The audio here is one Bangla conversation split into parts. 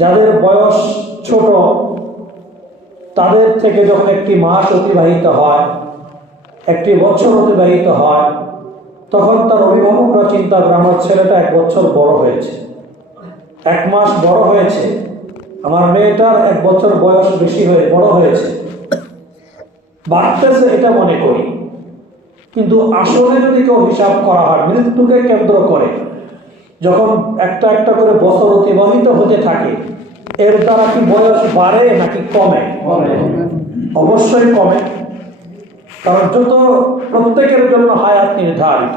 যাদের বয়স ছোট তাদের থেকে যখন একটি মাস অতিবাহিত হয়, একটি বছর অতিবাহিত হয়, তখন তার অভিভাবকরা চিন্তা করে আমার ছেলেটা 1 বছর বড় হয়েছে, 1 মাস বড় হয়েছে, আমার মেয়েটার 1 বছর বয়স বেশি হয়ে বড় হয়েছে, বাড়তেছে এটা মনে করি। কিন্তু আসলে যদি কেউ হিসাব করা হয় মৃত্যুকে কেন্দ্র করে, যখন একটা একটা করে বছর অতিবাহিত হতে থাকে, এর দ্বারা কি বয়স বাড়ে নাকি কমে? অবশ্যই কমে। কারণ যত প্রত্যেকের জন্য হায়াত নির্ধারিত,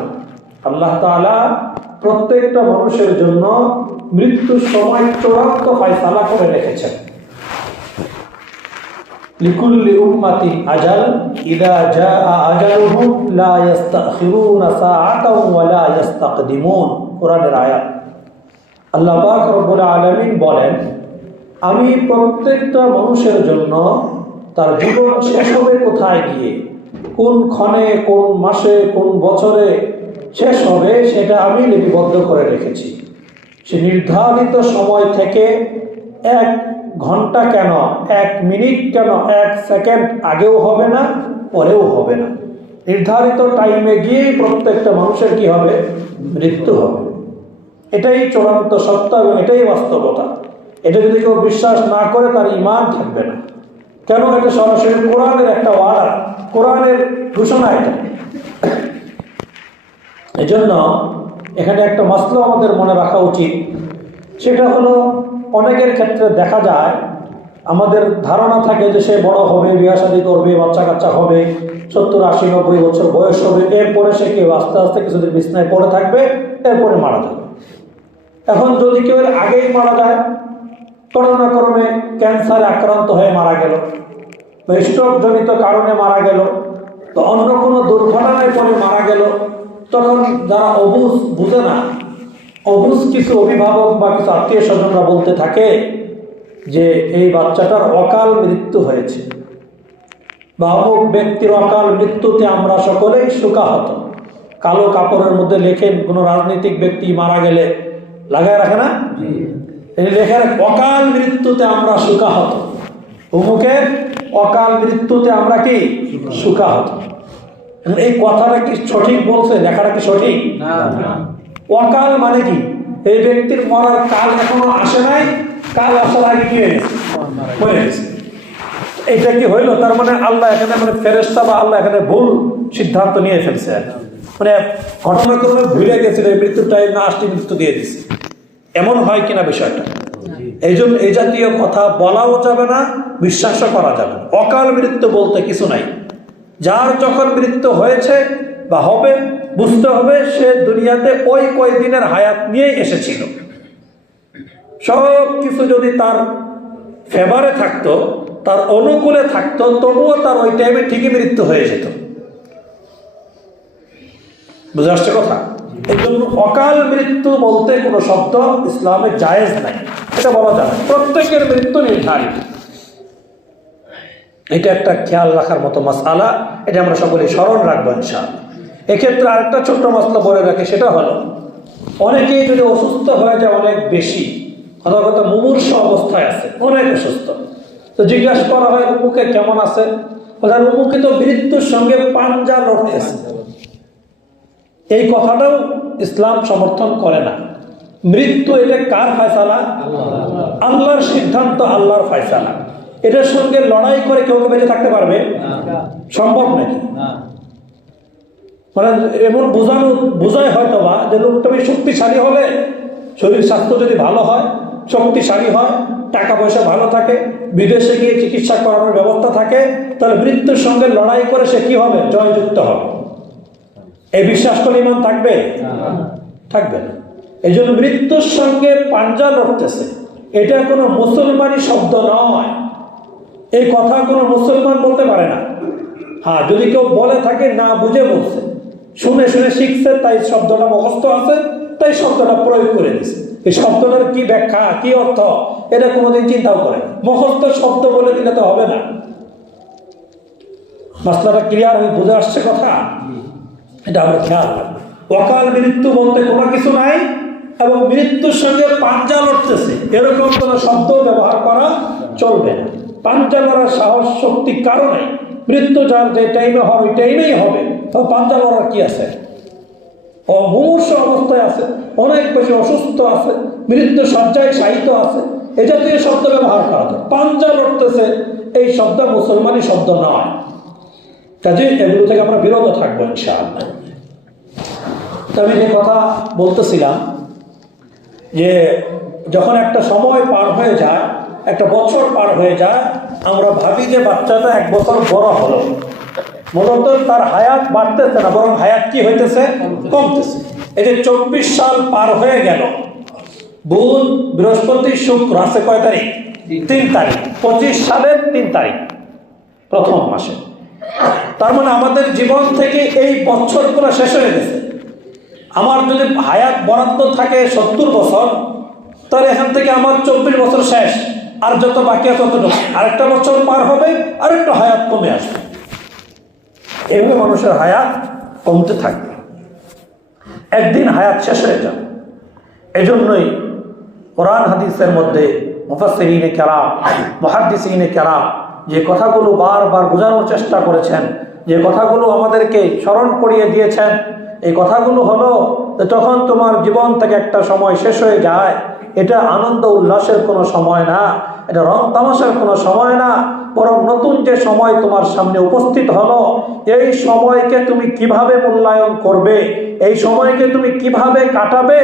আল্লাহ তাআলা প্রত্যেকটা মানুষের জন্য মৃত্যুর সময় চূড়ান্ত ফায়সালা করে রেখেছেন। লিকুল্লি উম্মাতিন আজাল ইযা জাআ আজালুহুম লা ইস্তাখিরুনা সাআতাও ওয়া লা ইস্তাকদিমুন। কোরআনের আয়াত। আল্লাহ পাক রব্বুল আলামিন বলেন, আমি প্রত্যেকটা মানুষের জন্য তার জীবন শেষ হবে কোথায় গিয়ে, কোন ক্ষণে, কোন মাসে, কোন বছরে শেষ হবে সেটা আমি লিপিবদ্ধ করে রেখেছি। সে নির্ধারিত সময় থেকে 1 ঘন্টা কেন, 1 মিনিট কেন, 1 সেকেন্ড আগেও হবে না, পরেও হবে না। নির্ধারিত টাইমে গিয়েই প্রত্যেকটা মানুষের কি হবে? মৃত্যু হবে। এটাই চূড়ান্ত সত্য এবং এটাই বাস্তবতা। এটা যদি কেউ বিশ্বাস না করে তার ঈমান থাকবে না। কেন? এটা সরাসরি কোরআনের একটা ওয়ার্ডার, কোরআনের ঘোষণা এটা। এজন্য এখানে একটা মাসলা আমাদের মনে রাখা উচিত। সেটা হলো, অনেকের ক্ষেত্রে দেখা যায় আমাদের ধারণা থাকে যে সে বড় হবে, বিয়ে শাদী করবে, বাচ্চা কাচ্চা হবে, 70, 80, 90 বছর বয়স হবে, এরপরে সে কেউ আস্তে আস্তে কিছুদিন বিছনায় পড়ে থাকবে, এরপরে মারা যাবে। এখন যদি কেউ এর আগেই মারা যায়, করোনাক্রমে ক্যান্সারে আক্রান্ত হয়ে মারা গেল, বা স্ট্রোক জনিত কারণে মারা গেল, তো অন্য কোনো দুর্ঘটনায় পরে মারা গেল, তখন যারা অবুঝ, বুঝে না, অবুঝ কিছু অভিভাবক বা কিছু আত্মীয় স্বজনরা বলতে থাকে যে এই বাচ্চাটার অকাল মৃত্যু হয়েছে, বা অমুক ব্যক্তির অকাল মৃত্যুতে আমরা সকলেই শোকাহত। কালো কাপড়ের মধ্যে লেখেন, কোনো রাজনৈতিক ব্যক্তি মারা গেলে লাগায় রাখে না, এই লেখেন অকাল মৃত্যুতে আমরা শোকাহত, অমুকের অকাল মৃত্যুতে আমরা কি শোকাহত। এই কথাটা কি সঠিক বলছে? লেখাটা কি সঠিক? অকাল মানে কি? এই ব্যক্তির মরার কাল এখনো আসে নাই, কাল আসার আগে কি হয়ে গেছে। এটা কি হইলো? তার মানে আল্লাহ এখানে, মানে ফেরেশতা বা আল্লাহ এখানে ভুল সিদ্ধান্ত নিয়ে ফেলছে। মানে ঘটনাক্রমে ভুলে গেছিল, এই মৃত্যুর টাইম না আসলে মৃত্যু দিয়ে দিচ্ছে। এমন হয় কিনা বিষয়টা? এই জন্য এই জাতীয় কথা বলাও যাবে না, বিশ্বাসও করা যাবে না। অকাল মৃত্যু বলতে কিছু নাই। যার যখন মৃত্যু হয়েছে বা হবে, বুঝতে হবে সে দুনিয়াতে ওই কয়দিনের হায়াত নিয়েই এসেছিল। সব কিছু যদি তার ফেভারে থাকতো, তার অনুকূলে থাকতো, তবুও তার ওই টাইমে ঠিকই মৃত্যু হয়ে যেত। বুঝে আসছে কথা? এই জন্য অকাল মৃত্যু বলতে কোনো শব্দ ইসলামে জায়েজ নাই, এটা বলা যাবে। প্রত্যেকের মৃত্যু নির্ধারিত, এটা একটা খেয়াল রাখার মতো মাসআলা। এটা আমরা সকলেই স্মরণ রাখবো ইনশাআল্লাহ। এক্ষেত্রে আরেকটা ছোট্ট মাসলা বলে রাখি, সেটা হলো, অনেকেই যদি অসুস্থ হয়ে যায় অনেক বেশি, কথা মুমূর্ষ অবস্থায় আছে, অনেক অসুস্থ, তো জিজ্ঞাসা করা হয় অমুকে কেমন আছে? বলে অমুকে তো মৃত্যুর সঙ্গে পাঞ্জা লড়তেছে। এই কথাটাও ইসলাম সমর্থন করে না। মৃত্যু এটা কার ফয়সালা? আল্লাহর সিদ্ধান্ত, আল্লাহর ফয়সালা। এটার সঙ্গে লড়াই করে কেউ বেঁচে থাকতে পারবে? সম্ভব নাকি? মানে এমন বোঝায় হয়তো বা যে লোকটা বেশ শক্তিশালী হলে, শরীর স্বাস্থ্য যদি ভালো হয়, শক্তিশালী হয়, টাকা পয়সা ভালো থাকে, বিদেশে গিয়ে চিকিৎসা করানোর ব্যবস্থা থাকে, তাহলে মৃত্যুর সঙ্গে লড়াই করে সে কি হবে? জয়যুক্ত হবে। এই বিশ্বাস করে ইমান থাকবে? থাকবে না। এই জন্য মৃত্যুর সঙ্গে পাঞ্জা লড়তেছে, এটা কোনো মুসলমানি শব্দ নয়। এই কথা কোনো মুসলমান বলতে পারে না। হ্যাঁ, যদি কেউ বলে থাকে না বুঝে বলছে, শুনে শুনে শিখছে, তাই শব্দটা মুখস্থ আছে, তাই শব্দটা প্রয়োগ করে দিছে। এই শব্দটার কি ব্যাখ্যা, কি অর্থ, এটা কোনোদিন চিন্তাও করে। মুখস্থ শব্দ বলে দিলে তো হবে না। মাসলাটা ক্লিয়ার হয়ে বুঝে আসছে কথা? এটা আমরা খেয়াল রাখবো। অকাল মৃত্যু বলতে কোনো কিছু নাই, এবং মৃত্যুর সঙ্গে পাঞ্জা লড়তেছে এরকম কোনো শব্দ ব্যবহার করা চলবে না। পাঞ্জা লড়ার সাহস শক্তি কারণে মৃত্যু যার যে টাইমে হবে ওই টাইমেই হবে, তো পাঞ্জা লড়ার কি আছে? মুমূর্ষ অবস্থায় আছে, অনেক বেশি অসুস্থ আছে, মৃত্যু সজ্জায় শায়িত আছে, এ জাতীয় শব্দ ব্যবহার করা যায়। পাঞ্জা লড়তেছে এই শব্দ মুসলমানি শব্দ নয়। কাজে এগুলো থেকে আমরা বিরত থাকবো ইনশাআল্লাহ। আমি যে কথা বলতেছিলাম যে যখন একটা সময় পার হয়ে যায়, একটা বছর পার হয়ে যায়, আমরা ভাবি যে বাচ্চাটা 1 বছর বড় হলো, মূলত তার হায়াত বাড়তেছে না, বরং হায়াত কি হইতেছে? কমতেছে। এই যে 24 সাল পার হয়ে গেল, বুধ বৃহস্পতি শুক্র আছে কয় তারিখ? 3 তারিখ। 25 সালের 3 তারিখ প্রথম মাসে। তার মানে আমাদের জীবন থেকে এই বছরগুলো শেষ হয়ে গেছে। আমার যদি হায়াত বরাদ্দ থাকে 70 বছর, তাহলে এখান থেকে আমার 24 বছর শেষ, আর যত বাকি আছে ততটুকু। আরেকটা বছর পার হবে, আরেকটা হায়াত কমে আসবে। এভাবে মানুষের হায়াত কমতে থাকবে, একদিন হায়াত শেষ হয়ে যাবে। এজন্যই কোরআন হাদিসের মধ্যে মুফাসসিরিনে কেরাম, মুহাদ্দিসিনে কেরাম যে কথাগুলো বারবার বোঝানোর চেষ্টা করেছেন, যে কথাগুলো আমাদেরকে স্মরণ করিয়ে দিয়েছেন, এই কথাগুলো হলো যে যখন তোমার জীবন থেকে একটা সময় শেষ হয়ে যায়, এটা আনন্দ উল্লাসের কোনো সময় না, এটা রং তামাশার কোনো সময় না, বরং নতুন যে সময় তোমার সামনে উপস্থিত হলো, এই সময়কে তুমি কিভাবে মূল্যায়ন করবে, এই সময়কে তুমি কিভাবে কাটাবে,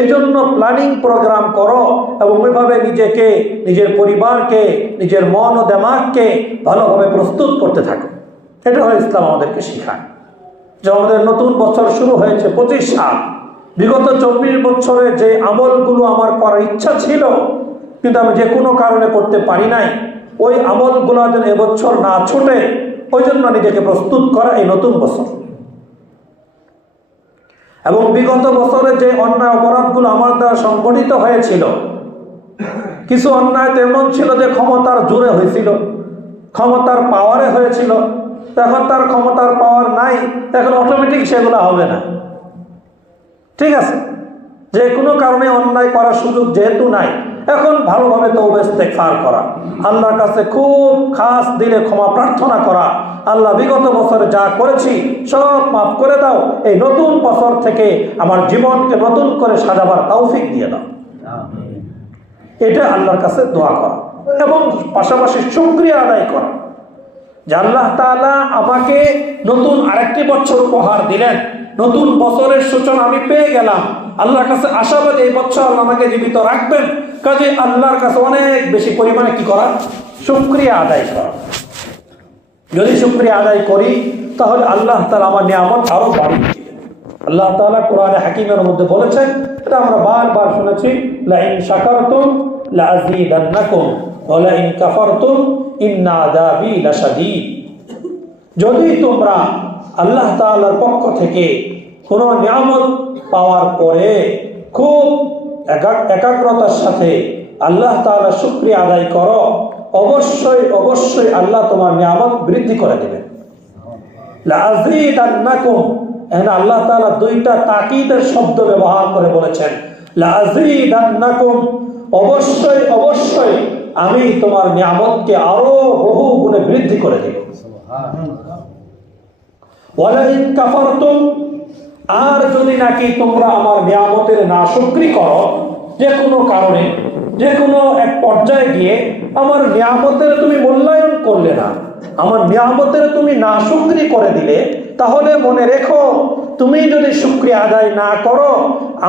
এই জন্য প্ল্যানিং প্রোগ্রাম করো এবং ওইভাবে নিজেকে, নিজের পরিবারকে, নিজের মন ও দেমাগকে ভালোভাবে প্রস্তুত করতে থাকো। এটা হলো ইসলাম আমাদেরকে শেখায়। যে আমাদের নতুন বছর শুরু হয়েছে 25 সাল, বিগত 24 বছরে যে আমলগুলো আমার করার ইচ্ছা ছিল কিন্তু আমি যে কোনো কারণে করতে পারি নাই, ওই আমলগুলো যেন এবছর না ছুটে, ওই জন্য নিজেকে প্রস্তুত করা এই নতুন বছর। এবং বিগত বছরে যে অন্যায় অপরাধগুলো আমার দ্বারা সংগঠিত হয়েছিল, কিছু অন্যায় তেমন ছিল যে ক্ষমতার জোরে হয়েছিল, ক্ষমতার পাওয়ারে হয়েছিল, এখন তার ক্ষমতার পাওয়ার নাই, এখন অটোমেটিক সেগুলো হবে না। ঠিক আছে, যে কোনো কারণে অন্যায় করার সুযোগ যেহেতু নাই, এখন ভালোভাবে তওবা ইস্তেগফার করা, আল্লাহর কাছে খুব খাস দিলে ক্ষমা প্রার্থনা করা, আল্লাহ বিগত বছরে যা করেছি সব মাফ করে দাও, এই নতুন বছর থেকে আমার জীবনকে নতুন করে সাজাবার তৌফিক দিয়ে দাও। এটা আল্লাহর কাছে দোয়া করা এবং পাশাপাশি শুকরিয়া আদায় করা যে আল্লাহ তাআলা আমাকে নতুন আরেকটি বছর উপহার দিলেন, নতুন বছরের সূচনা আমি পেয়ে গেলাম, আল্লাহর কাছে আশাবাদী এই বছর আল্লাহ আমাকে জীবিত রাখবেন। কাজে আল্লাহর কাছে অনেক বেশি পরিমাণে কি করা? শুকরিয়া আদায় করা। যদি শুকরিয়া আদায় করি তাহলে আল্লাহ তাআলা আমার নিয়ামত আরো বাড়িয়ে দিবেন। আল্লাহ তাআলা কোরআনে হাকিমের মধ্যে বলেছেন, এটা আমরা বারবার শুনেছি, লা ইন শাকারতুম লা আযীদান্নাকুম ওয়া লা ইন কাফারতুম ইন্না আযাবি লাশাদীদ। যদি তোমরা আল্লাহ তাআলার পক্ষ থেকে কোনো নিয়ামত পাওয়ার পরে খুব একাগ্রতার সাথে আল্লাহ তাআলার শুকরিয়া আদায় করো, অবশ্যই অবশ্যই আল্লাহ তোমার নিয়ামত বৃদ্ধি করে দেবেন। লা আযীদান্নাকুম, এখানে আল্লাহ তাআলা দুইটা তাকিদের শব্দ ব্যবহার করে বলেছেন, লা আযীদান্নাকুম, অবশ্যই অবশ্যই আমি তোমার নিয়ামতকে আরো বহু গুণে বৃদ্ধি করে দেব। ওয়ালা ইন কাফারতুম, আর যদি নাকি তোমরা আমার নিয়ামতের নাশুকরি করো, যে কোনো কারণে, যে কোনো এক পর্যায়ে গিয়ে আমার নিয়ামতের তুমি মূল্যায়ন করলে না, আমার নিয়ামতের তুমি নাশুকরি করে দিলে, তাহলে মনে রেখো তুমি যদি শুকরিয়া আদায় না করো,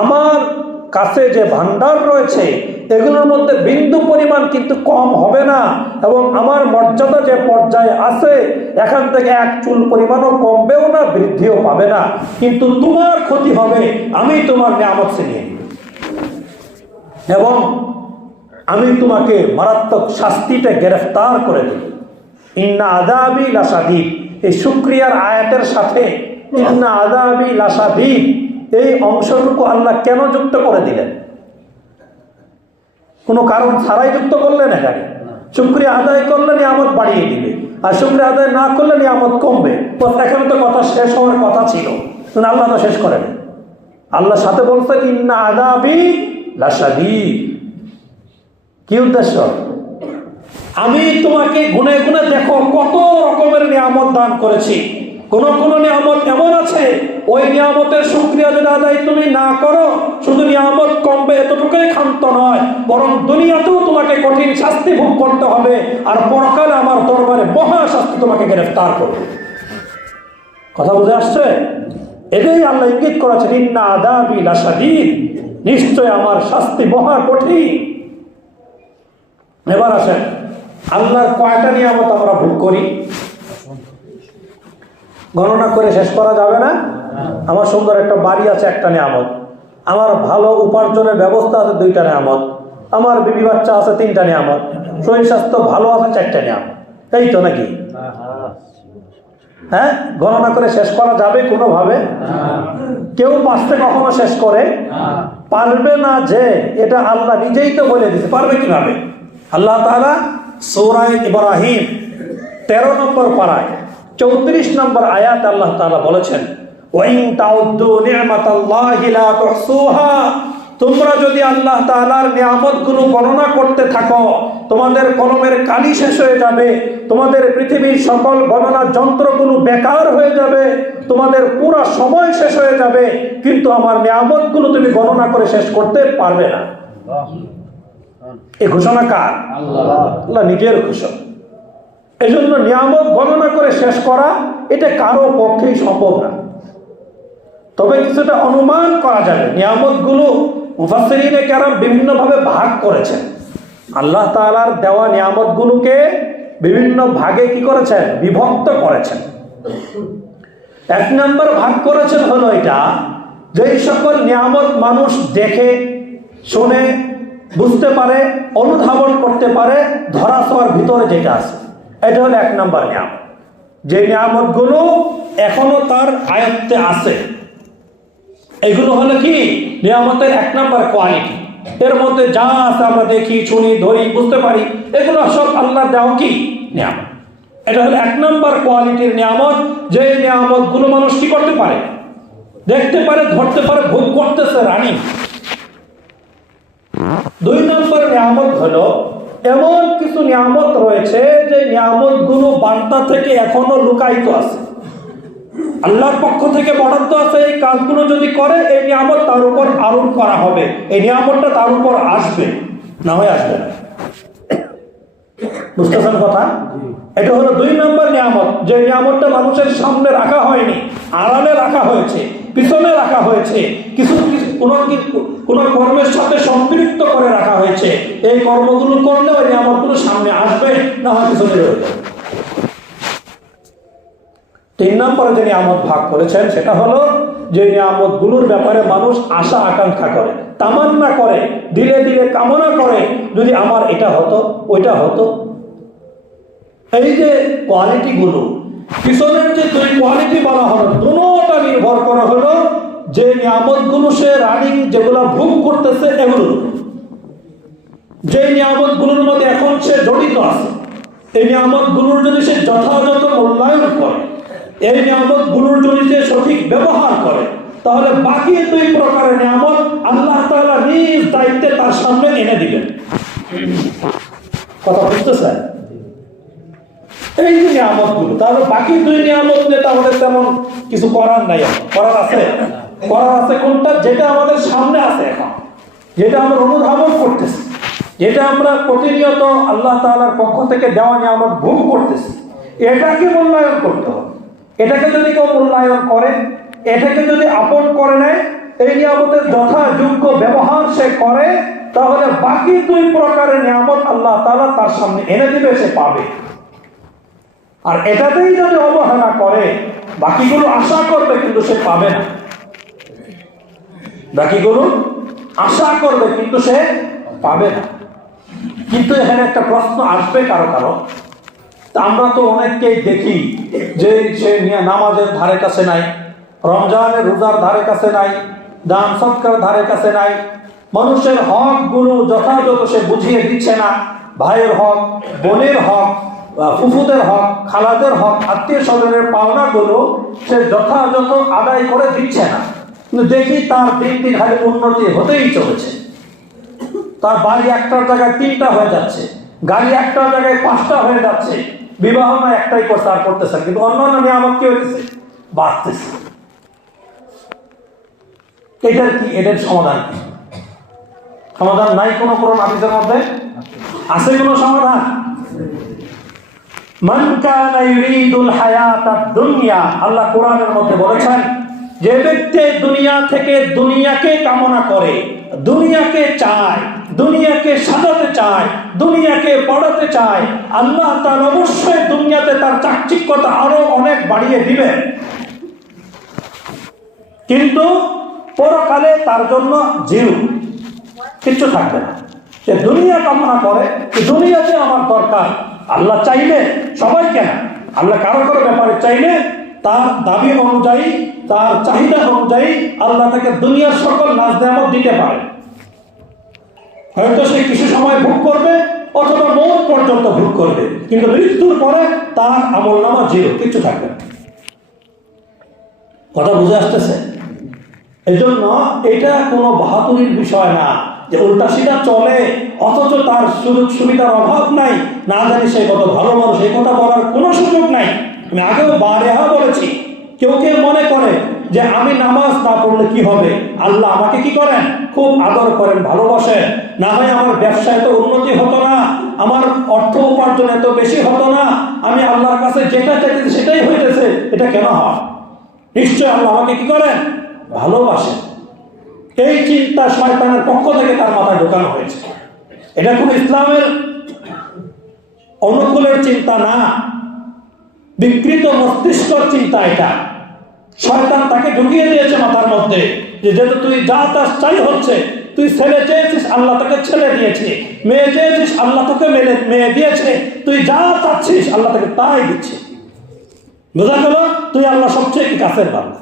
আমার কাছে যে ভান্ডার রয়েছে এগুলোর মধ্যে বিন্দু পরিমাণ কিন্তু কম হবে না, এবং আমার মর্যাদা যে পর্যায়ে আছে এখান থেকে এক চুল পরিমাণও কমবেও না, বৃদ্ধিও পাবে না, কিন্তু তোমার ক্ষতি হবে, আমি তোমার নিয়ামত ছিনিয়ে নিব এবং আমি তোমাকে মারাত্মক শাস্তিতে গ্রেফতার করে দেব। ইন্না আযাবি লাশাদীদ, এই শুকরিয়ার আয়াতের সাথে ইন্না আযাবি লাশাদীদ এই অংশটুকু আল্লাহ কেন যুক্ত করে দিলেন? কোনো কারণ ছাড়াই যুক্ত করলেন এখানে। শুকরিয়া আদায় করলে নিয়ামত বাড়িয়ে দিবে, আর শুকরিয়া আদায় না করলে নিয়ামত কমবে। এখানে তো কথা শেষ হওয়ার কথা ছিল, আল্লাহ তো শেষ করেন। আল্লাহ সাথে বলছেন ইন্না আযাবি লাশাদীদ। কি উদ্দেশ্য? আমি তোমাকে গুনে গুনে দেখো কত রকমের নিয়ামত দান করেছি। কোন কোন নিয়ামত এমন আছে ওই নিয়ামতের শুকরিয়া যদি আদায় তুমি না করো, শুধু নিয়ামত কমবে এতটুকুই ক্ষান্ত নয়, বরং দুনিয়াতেও তোমাকে কঠিন শাস্তি ভোগ করতে হবে, আর পরকালে আমার দরবারে মহা শাস্তি তোমাকে গ্রেফতার করবে। কথা বুঝে আসছে? এটাই আল্লাহ ইঙ্গিত করেছেন ইন্না আযাবি লাশাদীদ, নিশ্চয় আমার শাস্তি মহা কঠিন। এবার আসেন, আল্লাহর কয়টা নিয়ামত আমরা ভোগ করি? গণনা করে শেষ করা যাবে না। আমার সুন্দর একটা বাড়ি আছে, একটা নিয়ামত। আমার ভালো উপার্জনের ব্যবস্থা আছে, 2টা নিয়ামত। আমার বিবি বাচ্চা আছে, 3টা নিয়ামত। শরীর স্বাস্থ্য ভালো আছে, 4টা নিয়ামত। এই তো নাকি? হ্যাঁ, গণনা করে শেষ করা যাবে কোনোভাবে? কেউ পাঁচতে কখনো শেষ করে পারবে না, যে এটা আল্লাহ নিজেই তো বলে দিতে পারবে কিভাবে। আল্লাহ তাআলা সূরা ইব্রাহিম 13 নম্বর পারায় 34 নম্বর আয়াত আল্লাহ তাআলা বলেছেন, ওয়াইন তাউদ্দু নি'মাতাল্লাহি লা তুহসুহা, তোমরা যদি আল্লাহ তাআলার নিয়ামতগুলো গণনা করতে থাকো, তোমাদের কলমের কালি শেষ হয়ে যাবে, তোমাদের পৃথিবীর সকল গণনা যন্ত্রগুলো বেকার হয়ে যাবে, তোমাদের পুরো সময় শেষ হয়ে যাবে, কিন্তু আমার নিয়ামতগুলো তুমি গণনা করে শেষ করতে পারবে না। এই ঘোষণা কার? আল্লাহ নিজের ঘোষণা। এই জন্য নিয়ামত গণনা করে শেষ করা এটা কারো পক্ষেই সম্ভব না। তবে কিছুটা অনুমান করা যাবে। নিয়ামতগুলো মুফাসসিরিনে কেরাম বিভিন্নভাবে ভাগ করেছেন। আল্লাহ তাআলার দেওয়া নিয়ামতগুলোকে বিভিন্ন ভাগে কি করেছেন? বিভক্ত করেছেন। 1 নম্বর ভাগ করেছেন হলো এটা, যেই সকল নিয়ামত মানুষ দেখে শুনে বুঝতে পারে, অনুধাবন করতে পারে, ধরা ছোঁয়ার ভিতরে যেটা আছে, এটা হলো 1 নম্বর নিয়ামত। যে নিয়ামতগুলো এখনো তার আয়ত্তে আছে, এগুলো হলো কি নিয়ামতের 1 নম্বর কোয়ালিটি। এর মধ্যে যা আছে আমরা দেখি, শুনি, ধরি, বুঝতে পারি, এগুলো সব আল্লাহ দেওয়া কি নিয়ামত। এটা হলো 1 নম্বর কোয়ালিটির নিয়ামত, যে নিয়ামতগুলো মানুষ কি করতে পারে? দেখতে পারে, ধরতে পারে, ভোগ করতেছে, রানী। 2 নম্বর নিয়ামত হলো এমন কিছু নিয়ামত রয়েছে যে নিয়ামতগুলো বান্দা থেকে এখনো লুকায়িত আছে, আল্লাহর পক্ষ থেকে বরাদ্দ আছে। এই কাজগুলো যদি করে এই নিয়ামত তার উপর আরোপ করা হবে, এই নিয়ামতটা তার উপর আসবে, না হয় আসবে না। বুঝতেছেন কথা? এটা হলো 2 নম্বর নিয়ামত, যে নিয়ামতটা মানুষের সামনে রাখা হয়নি, আড়ালে রাখা হয়েছে, পিছনে রাখা হয়েছে, কিছু কোন কর্মের সাথে সম্পৃক্ত করে রাখা হয়েছে। এই কর্মগুলো করলে ওই নিয়ামতগুলো সামনে আসবে, না হয় পিছনে রয়ে যাবে। 3 নম্বরে যে নিয়ামত ভাগ করেছেন সেটা হলো যে নিয়ামতগুলোর ব্যাপারে মানুষ আশা আকাঙ্ক্ষা করে, তামান্না করে, দিলে দিলে কামনা করে, যদি আমার এটা হতো, ওইটা হতো। এই যে কোয়ালিটিগুলো, পিছনের যে 2 কোয়ালিটি বলা হলো, দুটোটা নির্ভর করা হলো যে নিয়ামতগুলো সে রানিং যেগুলো ভোগ করতেছে এগুলো, যে নিয়ামতগুলোর মধ্যে এখন সে জড়িত আছে, এই নিয়ামতগুলোর যদি সে যথাযথ মূল্যায়ন করে, এই নিয়ামতগুলোর যদি সে সঠিক ব্যবহার করে, তাহলে বাকি 2 প্রকারের নিয়ামত আল্লাহ তাআলা নিজ দায়িত্বে তার সামনে এনে দিবেন। কথা বুঝতেছেন? এই যে নিয়ামতগুলো, তাহলে বাকি 2 নিয়ামত নিয়ে তাহলে তেমন কিছু করার নাই। করার আছে? করার আছে কোনটা? যেটা আমাদের সামনে আছে এখন, যেটা আমরা অনুধাবন করতেছি, যেটা আমরা প্রতিনিয়ত আল্লাহ তাআলার পক্ষ থেকে দেওয়া নিয়ামত ভোগ করতেছি, এটাকে মূল্যায়ন করতে হবে। এটাকে যদি কেউ মূল্যায়ন করে, এটাকে যদি আপন করে নেয়, এই নিয়ামতের যথাযোগ্য ব্যবহার সে করে, তাহলে বাকি 2 প্রকারের নিয়ামত আল্লাহ তাআলা তার সামনে এনে দিবে, সে পাবে। আর এটাতেই যদি অবহেলা করে, বাকিগুলো আশা করবে কিন্তু সে পাবে না। বাকিগুলো আশা করবে কিন্তু সে পাবে না। কিন্তু এখানে একটা প্রশ্ন আসবে কারো কারো, আমরা তো অনেককেই দেখি যে সে নামাজের ধারে কাছে নাই, রমজানের রোজার ধারে কাছে নাই, দান সৎকার ধারে কাছে নাই, মানুষের হক গুলো যথাযথ সে বুঝিয়ে দিচ্ছে না, ভাইয়ের হক, বোনের হক, ফুফুদের হক, খালাদের হক, আত্মীয় স্বজনের পাওনা গুলো সে যথাযথ আদায় করে দিচ্ছে না। কিন্তু দেখি তার দিন দিন খালি উন্নতি হতেই চলেছে। তার বাড়ি একটার জায়গায় 3টা হয়ে যাচ্ছে, গাড়ি একটার জায়গায় 5টা হয়ে যাচ্ছে, বিবাহ না একটাই করছে আর করতেছে, কিন্তু অন্যান্য নিয়ামত কি হয়েছে? বাড়তেছে। এটার কি? এটার সমাধান কি? সমাধান নাই কোনো কোরআন হাদিসের মধ্যে? আছে কোনো সমাধান? মান কানা ইউরিদুল হায়াতাদ দুনিয়া, আল্লাহ কোরআনের মধ্যে বলেছেন, যে ব্যক্তি দুনিয়া থেকে দুনিয়াকে কামনা করে, দুনিয়াকে চায়, দুনিয়াকে সাজাতে চায়, দুনিয়াকে বাড়াতে চায়, আল্লাহ তার অবশ্যই দুনিয়াতে তার চাকচিক্যতা আরো অনেক বাড়িয়ে দিবেন, কিন্তু পরকালে তার জন্য জিরো, কিচ্ছু থাকবে না। সে দুনিয়া কামনা করে, দুনিয়াতে আমার দরকার। আল্লাহ চাইলে সবাইকে না, আল্লাহ কারো কারো ব্যাপারে চাইলে তার দাবি অনুযায়ী, তার চাহিদা অনুযায়ী আল্লাহ তাকে দুনিয়ার সকল নাজ নেয়ামত দিতে পারে। হয়তো সে কিছু সময় ভোগ করবে অথবা মৌত পর্যন্ত ভোগ করবে, কিন্তু মৃত্যুর পরে তার আমলনামা জিরো, কিচ্ছু থাকবে না। কথা বুঝে আসতেছে? এই জন্য এটা কোনো বাহাদুরির বিষয় না যে উল্টা সিধা চলে অথচ তার সুযোগ সুবিধার অভাব নাই, না জানি সে কত ভালো মানুষ, এই কথা বলার কোনো সুযোগ নাই। আমি আগেও বারেহা বলেছি, কেউ কেউ মনে করে যে আমি নামাজ না পড়লে কি হবে, আল্লাহ আমাকে কি করেন? খুব আদর করেন, ভালোবাসেন, না হয় আমার ব্যবসায় এত উন্নতি হতো না, আমার অর্থ উপার্জন এত বেশি হতো না, আমি আল্লাহর কাছে যেটা চাইতেছি সেটাই হইতেছে, এটা কেন হয়? নিশ্চয় আল্লাহ আমাকে কি করেন? ভালোবাসেন। এই চিন্তা শয়তানের পক্ষ থেকে তার মাথায় ঢোকানো হয়েছে। এটা কোন ইসলামের অনুকূলের চিন্তা না, বিকৃত মস্তিষ্কর চিন্তা। এটা শয়তান তাকে ঢুকিয়ে দিয়েছে মাথার মধ্যে যে যেহেতু তুই যা তার চাই হচ্ছে, তুই ছেলে চেয়েছিস আল্লাহ তোকে ছেলে দিয়েছে, মেয়ে চেয়েছিস আল্লাহ তোকে মেয়ে দিয়েছে, তুই যা চাচ্ছিস আল্লাহ তোকে তাই দিচ্ছে। বোঝা গেল? তুই আল্লাহ সবচেয়ে কি কাছের বান্দা।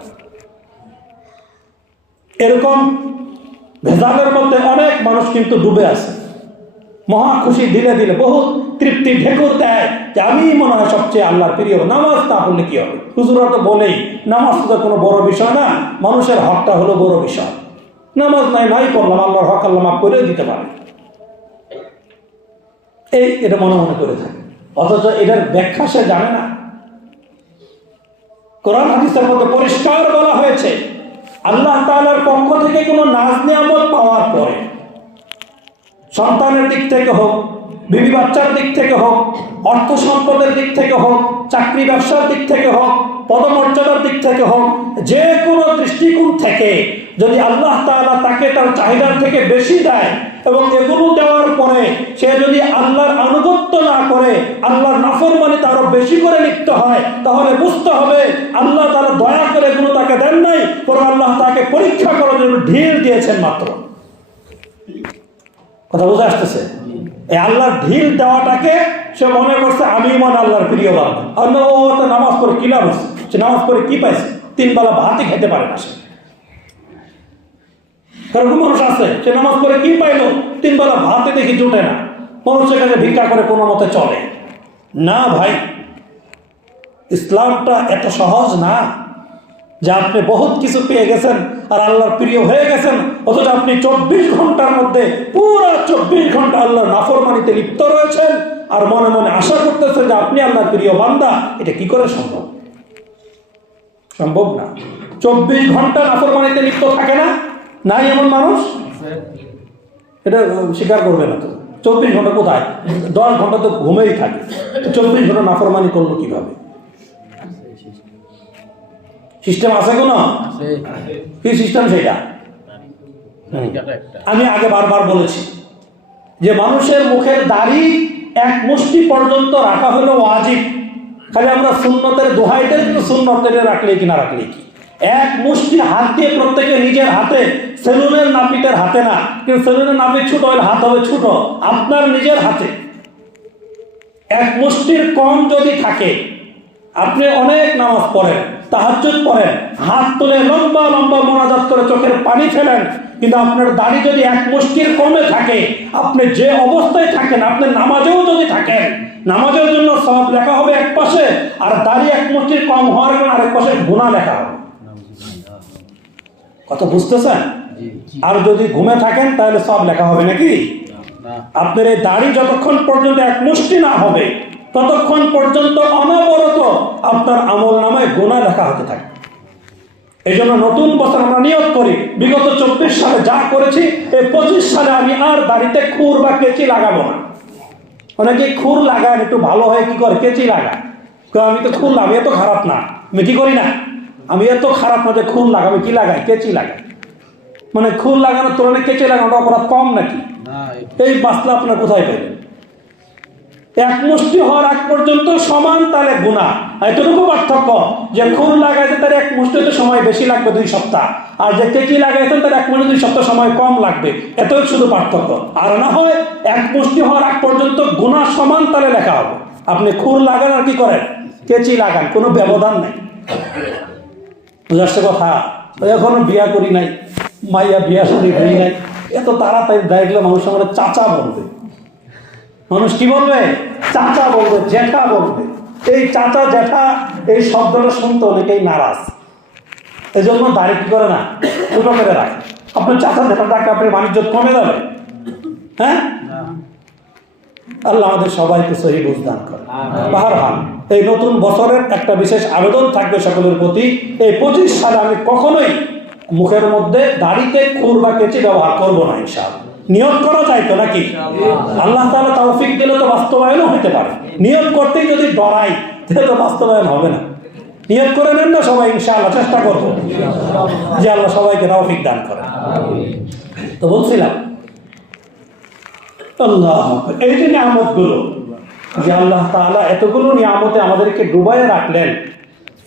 এরকম ভেজালের মধ্যে অনেক মানুষ কিন্তু ডুবে আছে, মহা খুশি দিলে দিলে বহুত তৃপ্তি ঢেকুর দেয় যে আমি মনে হয় সবচেয়ে আল্লাহর প্রিয়। নামাজ না পড়লে কি হবে? হুজুরা তো বলেই নামাজ তো কোনো বড় বিষয় না, মানুষের হকটা হলো বড় বিষয়। নামাজ নাই করলাম, আল্লাহর হক আল্লাহ মাফ করে দিতে পারে, এটা মনে মনে করে থাকে, অথচ এটার ব্যাখ্যা সে জানে না। কোরআন হাদিসের মধ্যে পরিষ্কার বলা হয়েছে, আল্লাহ তাআলার পক্ষ থেকে কোনো নাজ নিয়ামত পাওয়ার পরে, সন্তানের দিক থেকে হোক, বিবি বাচ্চার দিক থেকে হোক, অর্থ সম্পদের দিক থেকে হোক, চাকরি ব্যবসার দিক থেকে হোক, পদমর্যাদার দিক থেকে হোক, যে কোনো দৃষ্টিকোণ থেকে যদি আল্লাহ তাআলা তাকে তার চাহিদার থেকে বেশি দেয় এবং এগুলো দেওয়ার পরে সে যদি আল্লাহর আনুগত্য না করে, আল্লাহর নাফরমানিতে আরো বেশি করে লিপ্ত হয়, তাহলে বুঝতে হবে আল্লাহ তাআলা দয়া করে এগুলো তাকে দেন নাই, বরং আল্লাহ তাকে পরীক্ষা করার জন্য ঢিল দিয়েছেন মাত্র। কথা বুঝে আসতেছে? এই আল্লাহর ঢিল দেওয়াটাকে সে মনে করছে আমি মনে আল্লাহর প্রিয় বান্দা, আর ও তো নামাজ পড়ে কি লাভ হচ্ছে, সে নামাজ পড়ে কি পাইছে? 3 বেলা ভাতই খেতে পারে না সে। এরকম মানুষ আছে, সে নামাজ পড়ে কি পাইলো? 3 বেলা ভাতে দেখি জুটে না, মানুষের কাছে ভিক্ষা করে কোনো মতে চলে না। ভাই, ইসলামটা এত সহজ না যে আপনি বহুত কিছু পেয়ে গেছেন আর আল্লাহর প্রিয় হয়ে গেছেন, অথচ আপনি 24 ঘন্টার মধ্যে পুরো 24 ঘন্টা আল্লাহর নাফরমানিতে লিপ্ত রয়েছেন আর মনে মনে আশা করতেছেন যে আপনি আল্লাহর প্রিয় বান্দা। এটা কি করে সম্ভব? সম্ভব না। 24 ঘন্টা নাফরমানিতে লিপ্ত থাকে না? নাই এমন মানুষ? এটা স্বীকার করবে না তো। 24 ঘন্টা কোথায়? 10 ঘন্টা তো ঘুমেই থাকে, 24 ঘন্টা নাফরমানি করলো কিভাবে? সিস্টেম আছে কোনো? কি সিস্টেম সেটা? আমি আগে বারবার বলেছি যে মানুষের মুখের দাড়ি 1 মুষ্টি পর্যন্ত রাখা হলো ওয়াজিব। খালি আমরা সুন্নতের দোহাইতে সুন্নতের রাখলে কি না রাখলে কি, 1 মুষ্টি হাত দিয়ে প্রত্যেকে নিজের হাতে, সেলুনের নাপিতের হাতে না, কিন্তু সেলুনের নাপিত ছোট হলে হাত হবে ছোট, আপনার নিজের হাতে 1 মুষ্টির কম যদি থাকে, আপনি অনেক নামাজ পড়েন, তাহাজ্জুদ পড়েন, হাত তুলে লম্বা লম্বা মোনাজাত করে চোখের পানি ফেলেন, কিন্তু আপনার দাড়ি যদি 1 মুষ্টির কমে থাকে, আপনি যে অবস্থায় থাকেন, আপনি নামাজেও যদি থাকেন, নামাজের জন্য সওয়াব লেখা হবে এক পাশে, আর দাড়ি 1 মুষ্টির কম হওয়ার কারণে আরেক পাশে গুনাহ লেখা হবে। কথা বুঝতেছেন? আর যদি ঘুমে থাকেন তাহলে সব লেখা হবে নাকি? আপনার এই দাড়ি যতক্ষণ পর্যন্ত এক মুষ্টি না হবে ততক্ষণ পর্যন্ত অনবরত আপনার আমল নামায় গুনাহ লেখা হতে থাকে। এই জন্য নতুন বছর আমরা নিয়ত করি, বিগত 24 সালে যা করেছি এই 25 সালে আমি আর দাড়িতে খুর বা কেচি লাগাবো না। অনেকে খুর লাগায়, একটু ভালো হয় কি করে, কেচি লাগায়। আমি তো খুর, আমি এত খারাপ না, আমি কি করি না, আমি এত খারাপ না যে খুর লাগাবো, কি লাগাই, কেচি লাগাই। মানে খুর লাগানোর তুলনায় কেচি লাগানোটা অপরাধ কম নাকি? এই মাসলা আপনার কোথায় পেলেন? এক মুষ্টি হওয়ার আগ পর্যন্ত সমান তাহলে গুনাহ। এতটুকু পার্থক্য যে খুর লাগাইছে তার এক মুষ্টিতে সময় বেশি লাগবে 2 সপ্তাহ, আর যে কেচি লাগাইছেন তার 1 মুষ্টি 2 সপ্তাহ সময় কম লাগবে, এতই শুধু পার্থক্য। আর না হয় এক মুষ্টি হওয়ার আগ পর্যন্ত গুনাহ সমান তাহলে লেখা হবে। আপনি খুর লাগান আর কি করেন, কেচি লাগান, কোনো ব্যবধান নেই। বুঝাচ্ছে কথা? এখনো বিয়া করি নাই, মাইয়া বিয়া শাদী করি নাই, এত তাড়াতাড়ি দেখলে মানুষ আমার চাচা বলবে। মানুষ কি বলবে? চাচা বলবে, জ্যাঠা বলবে। এই চাচা জ্যাঠা এই শব্দটা শুনতে অনেকেই নারাজ, এই জন্য দাড়ি কি করে না, ছোটো করে রাখে। আপনার চাচা জ্যাঠা ডাকে আপনার বাণিজ্য কমে যাবে। হ্যাঁ, আল্লাহ আমাদের সবাইকে সহি বুঝ দান করে। বাহরহাল এই নতুন বছরের একটা বিশেষ আবেদন থাকবে সকলের প্রতি, এই 25 সালে আমি কখনোই মুখের মধ্যে দাড়িতে খুর বা কেচি ব্যবহার করবো না ইনশাআল্লাহ। নিয়ত করা যায় তো নাকি? আল্লাহ তাআলা তৌফিক দিলে তো বাস্তবায়নও হতে পারে। নিয়ত করতেই যদি ডরাই তাহলে তো বাস্তবায়ন হবে না। নিয়ত করে নেন না সবাই, ইনশাআল্লাহ চেষ্টা করবো যে আল্লাহ সবাইকে তৌফিক দান করে। তো বলছিলাম আল্লাহ, এই যে নিয়ামতগুলো যে আল্লাহ তাআলা এতগুলো নিয়ামতে আমাদেরকে ডুবাইয়ে রাখলেন,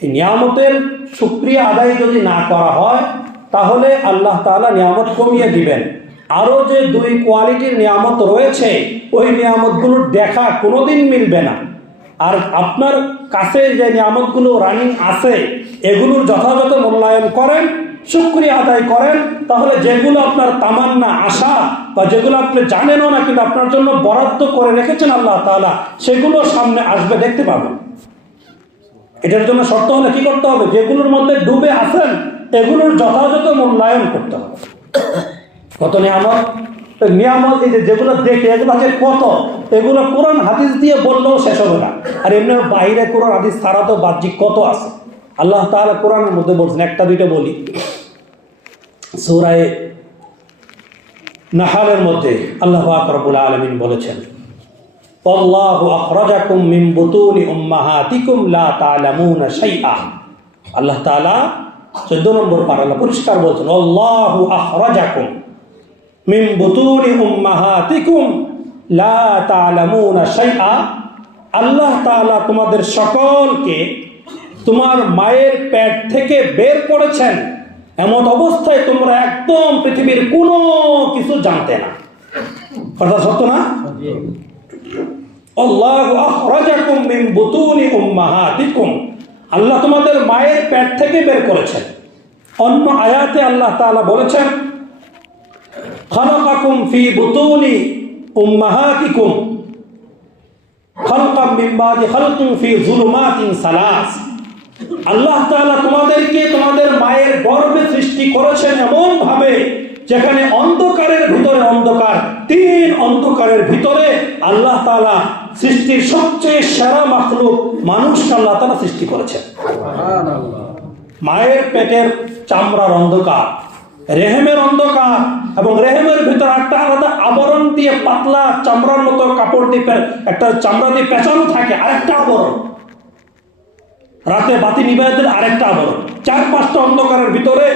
এই নিয়ামতের শুকরিয়া আদায় যদি না করা হয় তাহলে আল্লাহ তাআলা নিয়ামত কমিয়ে দিবেন। আরও যে 2 কোয়ালিটির নিয়ামত রয়েছে ওই নিয়ামতগুলোর দেখা কোনোদিন মিলবে না। আর আপনার কাছে যে নিয়ামতগুলো রানিং আছে এগুলোর যথাযথ মূল্যায়ন করেন, শুকরিয়া আদায় করেন, তাহলে যেগুলো আপনার তামান্না আশা বা যেগুলো আপনি জানেনও না কিন্তু আপনার জন্য বরাদ্দ করে রেখেছেন আল্লাহ তাআলা, সেগুলো সামনে আসবে, দেখতে পাবেন। এটার জন্য শর্ত হলে কি করতে হবে? যেগুলোর মধ্যে ডুবে আছেন এগুলোর যথাযথ মূল্যায়ন করতে হবে। কত নিয়ামত, নিয়ামত এই যেগুলো দেখে এগুলো আছে কত, এগুলো কোরআন হাদিস দিয়ে বললেও শেষ হবে না। আর এমনি বাইরে কোরআন হাদিস ছাড়া তো বাহ্যিক কত আছে। আল্লাহ তাআলা কোরআনের মধ্যে বলছেন, একটা দুইটা বলি, সূরা নাহলের মধ্যে আল্লাহ পাক রব্বুল আলামিন বলেছেন, আল্লাহু আখরাজাকুম মিন বুতুনি উম্মাহাতিকুম লা তা'লামুনা শাইআ। আল্লাহ তাআলা 14 নম্বর পারা পরিষ্কার বলছেন, আল্লাহু আখরাজাকুম মিন বুতুনি উম্মাহাতিকুম লা তা'লামুনা শাইআ। আল্লাহ তাআলা তোমাদের সকলকে তোমার মায়ের পেট থেকে বের করেছেন এমন অবস্থায় তোমরা একদম পৃথিবীর কোনো কিছু জানতে না। কথা সত্য না? আল্লাহু আখরাজাকুম মিন বুতুনি উম্মাহাতিকুম, আল্লাহ তোমাদের মায়ের পেট থেকে বের করেছেন। অন্য আয়াতে আল্লাহ তাআলা বলেছেন, খালাকাকুম ফি বুতুনি উম্মাহাতিকুম খালকাম মিন বাদি খালকিন ফি যুলুমাতিন সালাস। আল্লাহ তাআলা তোমাদেরকে তোমাদের মায়ের গর্ভে সৃষ্টি করেছেন এমন ভাবে যেখানে অন্ধকারের ভিতরে অন্ধকার, 3 অন্ধকারের ভিতরে আল্লাহ তাআলা সৃষ্টির সবচেয়ে সেরা মাখলুক মানুষকে আল্লাহ তাআলা সৃষ্টি করেছেন। মায়ের পেটের চামড়ার অন্ধকার, রেহেমের অন্ধকার, এবং রেহেমের ভিতর একটা আলাদা আবরণ দিয়ে পাতলা চামড়ার মতো কাপড় দিয়ে একটা চামড়া দিয়ে পেঁচানো থাকে, আরেকটা আবরণ, রাতে বাতি নিভাইয়া দিলে আরেকটা আবরণ, 4-5টা অন্ধকারের ভিতরে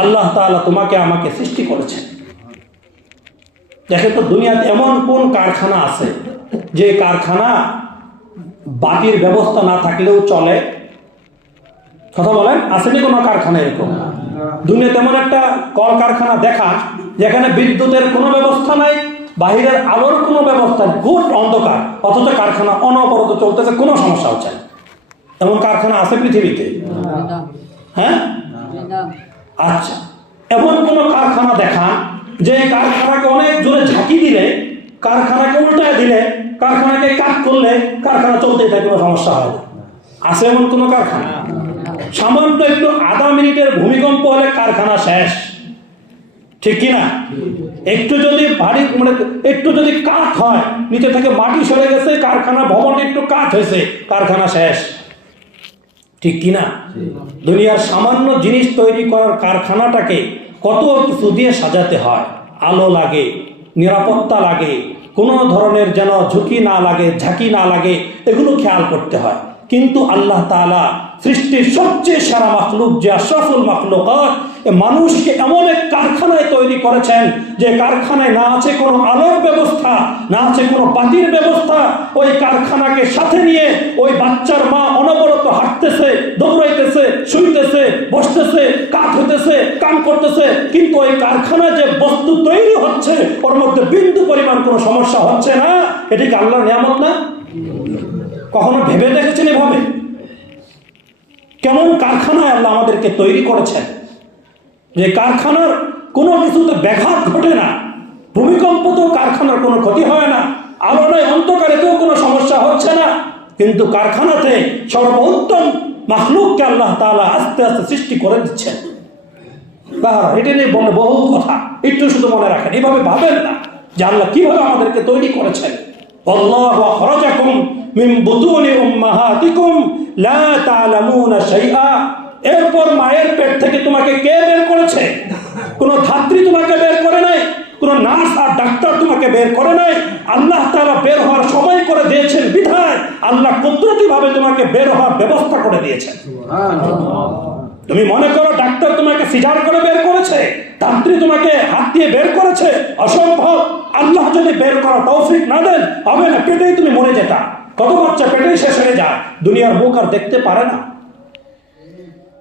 আল্লাহ তাআলা তোমাকে আমাকে সৃষ্টি করেছেন। দেখেন তো দুনিয়াতে এমন কোন কারখানা আছে যে কারখানা বাতির ব্যবস্থা না থাকলেও চলে? কথা বলেন, আসেনি কোনো কারখানা এরকম? দুনিয়াতে এমন একটা কলকারখানা দেখা যেখানে বিদ্যুতের কোনো ব্যবস্থা নাই, বাহিরের আলোর কোনো ব্যবস্থা নেই, ঘুট অন্ধকার, অথচ কারখানা অনবরত চলতেছে, কোনো সমস্যা হচ্ছে না। এমন কারখানা আছে পৃথিবীতে? হ্যাঁ, আচ্ছা, এমন কোন কারখানা দেখা যে কারখানাকে অনেক জোরে ঝাঁকি দিলে, কারখানাকে উল্টায় দিলে, কারখানাকে কাট করলে কারখানা চলতেই থাকে, কোনো সমস্যা হয় না? আছে এমন কোন কারখানা? সামান্য একটু আধা মিনিটের ভূমিকম্প হলে কারখানা শেষ। ঠিক কিনা? একটু যদি ভারী মানে একটু যদি কাঠ হয়, নিচে থেকে মাটি সরে গেছে, কারখানা ভবনটা একটু কাঠ হয়েছে, কারখানা শেষ। ঠিক কিনা? দুনিয়ার সামান্য জিনিস তৈরি করার কারখানাটাকে কত কিছু দিয়ে সাজাতে হয়। আলো লাগে, নিরাপত্তা লাগে, কোনো ধরনের যেন ঝুঁকি না লাগে, ঝাঁকি না লাগে, এগুলো খেয়াল করতে হয়। কিন্তু আল্লাহ তাআলা সৃষ্টির সবচেয়ে সেরা মাখলুক, যে আশরাফুল মাখলুকাত, মানুষকে এমন এক কারখানায় তৈরি করেছেন যে কারখানায় না আছে কোনো আলোর ব্যবস্থা, না আছে কোনো বাতির ব্যবস্থা। ওই কারখানাকে সাথে নিয়ে ওই বাচ্চার মা অনবরত হাঁটতেছে, দৌড়াইতেছে, শুইতেছে, বসতেছে, কাজ হইতেছে, কাম করতেছে, কিন্তু ওই কারখানায় যে বস্তু তৈরি হচ্ছে ওর মধ্যে বিন্দু পরিমাণ কোনো সমস্যা হচ্ছে না। এটিকে আল্লাহর নিয়ামত না? কখনো ভেবে দেখেছেন এভাবে? কেমন কারখানায় আল্লাহ আমাদেরকে তৈরি করেছেন, যে কারখানার কোনো কিছুতে ব্যাঘাত ঘটে না, ভূমিকম্পতেও কারখানার কোনো ক্ষতি হয় না, আলো নয় অন্ধকারেতেও কোনো সমস্যা হচ্ছে না। কিন্তু কারখানাতে সর্বোত্তম মাখলুককে আল্লাহ তাআলা আস্তে আস্তে সৃষ্টি করে দিচ্ছেন। এটা নিয়ে বলে বহু কথা, একটু শুধু মনে রাখেন, এভাবে ভাবেন না যে আল্লাহ কিভাবে আমাদেরকে তৈরি করেছেন। আল্লাহু আখরাজাকুম মিন বুতুনি উম্মাহাতিকুম লা তা'লামুনা শাইআ। এরপর মায়ের পেট থেকে তোমাকে কে বের করেছে? কোনো ধাত্রী তোমাকে বের করে নাই, কোনো নার্স আর ডাক্তার তোমাকে বের করে নাই। আল্লাহ তাআলা বের হওয়ার সময় করে দিয়েছেন বিধায় আল্লাহ কুদরতিভাবে তোমাকে বের হওয়ার ব্যবস্থা করে দিয়েছেন। তুমি মনে করো ডাক্তার তোমাকে সিজার করে বের করেছে, ধাত্রী তোমাকে হাত দিয়ে বের করেছে, অসম্ভব। আল্লাহ যদি বের করার তৌফিক না দেন, হবে না, পেটেই তুমি মরে যেতা। কত বাচ্চা পেটেই শেষ হয়ে যায়, দুনিয়ার মুখ আর দেখতে পারে না।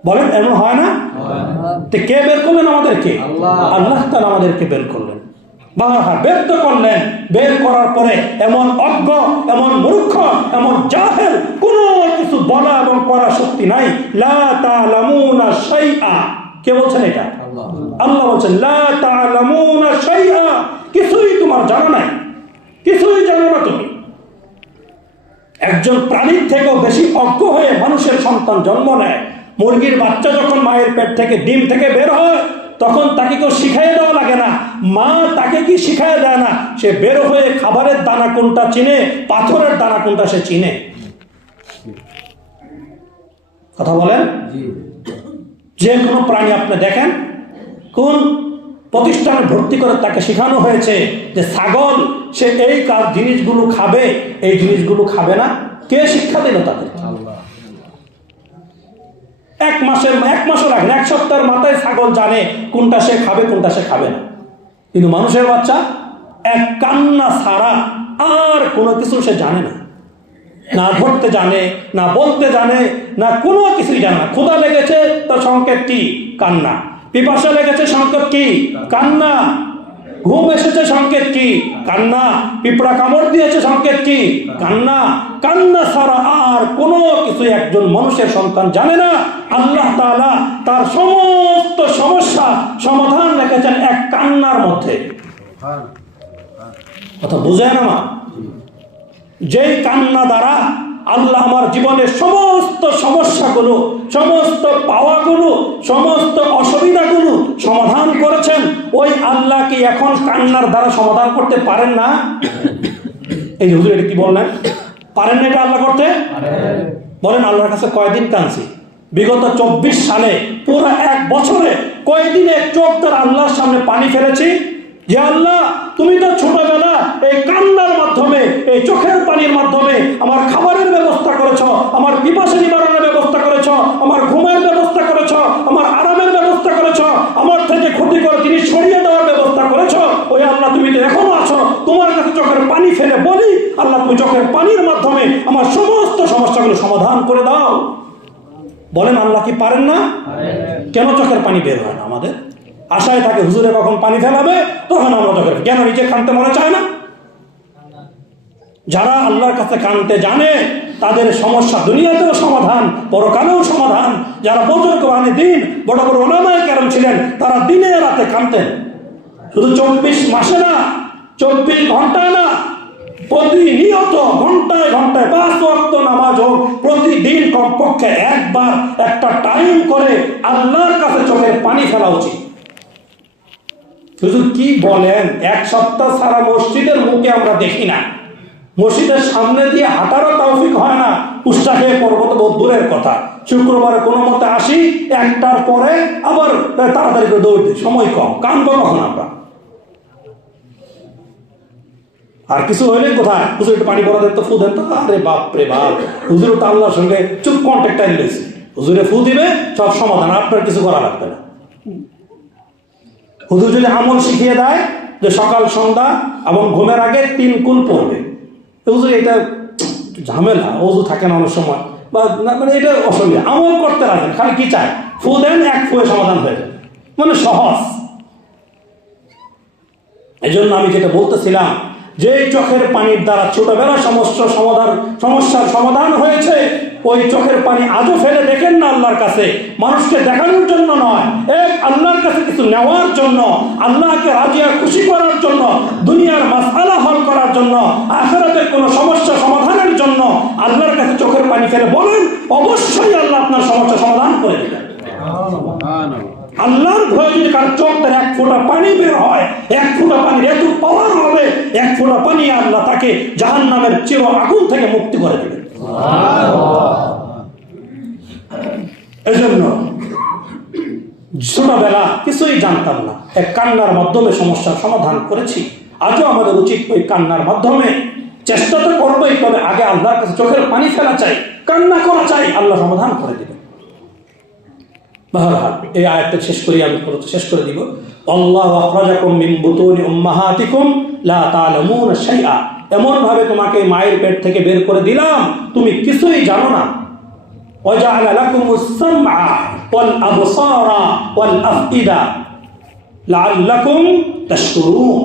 বলেন এমন হয় না? তো কে বের করলেন আমাদেরকে? আল্লাহ তাআলা আমাদেরকে বের করলেন, বের তো করলেন। বের করার পরে এমন অজ্ঞ, এমন মূর্খ, এমন জাহেল কোনো কিছু বলা এবং করার শক্তি নাই। লা তা'লামুনা শাইআ। কে বলছেন এটা? আল্লাহ বলছেন লা তা'লামুনা শাইআ, কিছুই তোমার জানা নাই, কিছুই জানো না তুমি। একজন প্রাণীর থেকেও বেশি অজ্ঞ হয়ে মানুষের সন্তান জন্ম নেয়। মুরগির বাচ্চা যখন মায়ের পেট থেকে, ডিম থেকে বের হয়, তখন তাকে কেউ শিখাই দেওয়া লাগে না, মা তাকে কি শিখাই দেয় না, সে বের হয়ে খাবারের দানা কোনটা চিনে, পাথরের দানা কোনটা সে চিনে। কথা বলেন? যে কোনো প্রাণী আপনি দেখেন, কোন প্রতিষ্ঠানে ভর্তি করে তাকে শেখানো হয়েছে যে ছাগল সে এই কার জিনিসগুলো খাবে, এই জিনিসগুলো খাবে না? কে শিক্ষা দিল তাদের? এক মাসও লাগে না, এক সপ্তাহের মাথায় ছাগল জানে কোনটা সে খাবে, কোনটা সে খাবে না। কিন্তু মানুষের বাচ্চা এক কান্না ছাড়া আর কোনো কিছু সে জানে না, না ধরতে জানে, না বলতে জানে, না কোনো কিছুই জানে না। ক্ষুধা লেগেছে তার সংকেত কি? কান্না। পিপাসা লেগেছে সংকেত কি? কান্না। ঘুম এসেছে সংকেত কি? কান্না। পিঁপড়া কামড় দিয়েছে সংকেত কি? কান্না। কান্না ছাড়া আর কোনো কিছু একজন মানুষের সন্তান জানে না। আল্লাহ তাআলা তার সমস্ত সমস্যা সমাধান রেখেছেন এক কান্নার মধ্যে। কথা বুঝেন না? যেই কান্না দ্বারা আল্লাহ আমার জীবনের সমস্ত সমস্যাগুলো, সমস্ত পাওয়াগুলো, সমস্ত অসুবিধাগুলো সমাধান করেছেন, ওই আল্লাহ কি এখন কান্নার দ্বারা সমাধান করতে পারেন না? এই হুজুর এটা কি বললেন? পারেন না এটা আল্লাহ করতে? বলেন আল্লাহর কাছে কয়দিন কাঁদছি? বিগত 24 সালে পুরো এক বছরে কয়দিনে চোখ দ্বারা আল্লাহর সামনে পানি ফেলেছি যে আল্লাহ তুমি তো ছোটবেলা এই কান্নার মাধ্যমে, এই চোখের পানির মাধ্যমে আমার খাবারের ব্যবস্থা করেছ, আমার পিপাসা নিবারণের ব্যবস্থা করেছ, আমার ঘুমের ব্যবস্থা করেছ, আমার আরামের ব্যবস্থা করেছ, আমার থেকে ক্ষতিকর জিনিস সরিয়ে দেওয়ার ব্যবস্থা করেছ। ওই আল্লাহ তুমি তো এখনো আছো, তোমার কাছে চোখের পানি ফেলে বলি আল্লাহ তুমি চোখের পানির মাধ্যমে আমার সমস্ত সমস্যাগুলো সমাধান করে দাও। বলেন আল্লাহ কি পারেন না? কেন চোখের পানি বের হয় না? আমাদের আশায় থাকে হুজুরে কখন পানি ফেলাবে, তখন আমরা চোখের, কেন নিজে কাঁদতে মনে চায় না? যারা আল্লাহর কাছে কাঁদতে জানে তাদের সমস্যা দুনিয়াতেও সমাধান, পরকালেও সমাধান। যারা বুজুর্গানে দিন, বড় বড় উলামায়ে কেরাম ছিলেন, তারা দিনে রাতে কাঁদতেন। শুধু 24 মাসে না, 24 ঘন্টায় না, প্রতিনিয়ত ঘন্টায় ঘন্টায় 5 ওয়াক্ত নামাজ হোক, প্রতিদিন কমপক্ষে একবার একটা টাইম করে আল্লাহর কাছে চোখের পানি ফেলা উচিত। হুজুর কি বলেন, এক সপ্তাহ সারা মসজিদের মুখে আমরা দেখি না, মসজিদের সামনে দিয়ে হাঁটারও তৌফিক হয় না, উষ্টা খেয়ে পর্বত বহু দূরের কথা। শুক্রবারে কোনো মতে আসি, 1টার পরে আবার তাড়াতাড়ি করে দৌড় দিই, সময় কম, কানবো কখন আমরা? আর কিছু হইলে কোথায় হুজুর একটু পানি পড়া দেন তো, ফু দেন তো, আরে বাপ রে বাপ, হুজুর তো আল্লাহর সঙ্গে চুপ কন্ট্যাক্ট নিয়েছে, হুজুরে ফু দিবে, সব সমাধান, আপনার কিছু করা লাগবে না। হুজুর যদি আমল শিখিয়ে দেয় যে সকাল সন্ধ্যা এবং ঘুমের আগে 3 কুল পড়বে, হুজুর এটা ঝামেলা, ওযু থাকে না অনেক সময়, বা মানে এটা অসুবিধা, আমল করতে রাখেন, খালি কি চায়, ফু দেন, 1 ফুয়ে সমাধান হয়ে যায়, মানে সহজ। এই জন্য আমি যেটা বলতেছিলাম, যে চোখের পানির দ্বারা ছোটবেলা সমস্যার সমাধান হয়েছে, ওই চোখের পানি আজও ফেলে দেখেন না আল্লাহর কাছে, মানুষকে দেখানোর জন্য নয়, এক আল্লাহর কাছে কিছু নেওয়ার জন্য, আল্লাহকে রাজি আর খুশি করার জন্য, দুনিয়ার মাসআলা হল করার জন্য, আখিরাতের কোনো সমস্যা সমাধানের জন্য আল্লাহর কাছে চোখের পানি ফেলে বলেন, অবশ্যই আল্লাহ আপনার সমস্যা সমাধান করে দেবেন। আল্লাহর ভয়ে যদি কারো চোখ থেকে 1 ফোঁটা পানি বের হয়, 1 ফোঁটা পানির এত পাওয়ার হবে, 1 ফোঁটা পানি আল্লাহ তাকে জাহান্নামের চির আগুন থেকে মুক্তি করে দেবেন। এজন্য ছোটবেলা কিছুই জানতাম না, এক কান্নার মাধ্যমে সমস্যার সমাধান করেছি। আজও আমাদের উচিত ওই কান্নার মাধ্যমে চেষ্টা তো করবোই, তবে আগে আল্লাহর কাছে চোখের পানি ফেলা চাই, কান্না করা চাই, আল্লাহ সমাধান করে দেবেন। বাহরহাল এই আয়াতটা শেষ করে দিব। আল্লাহু আখরাজাকুম মিন বুতুনি উম্মাহাতিকুম লা তা'লামুনা শাইআ, এমন ভাবে তোমাকে মায়ের পেট থেকে বের করে দিলাম তুমি কিছুই জানো না। ওয়া জাআলা লাকুমুস সামআ ওয়াল আবসারা ওয়াল আফইদা লাআল্লাকুম তাশকুরুন,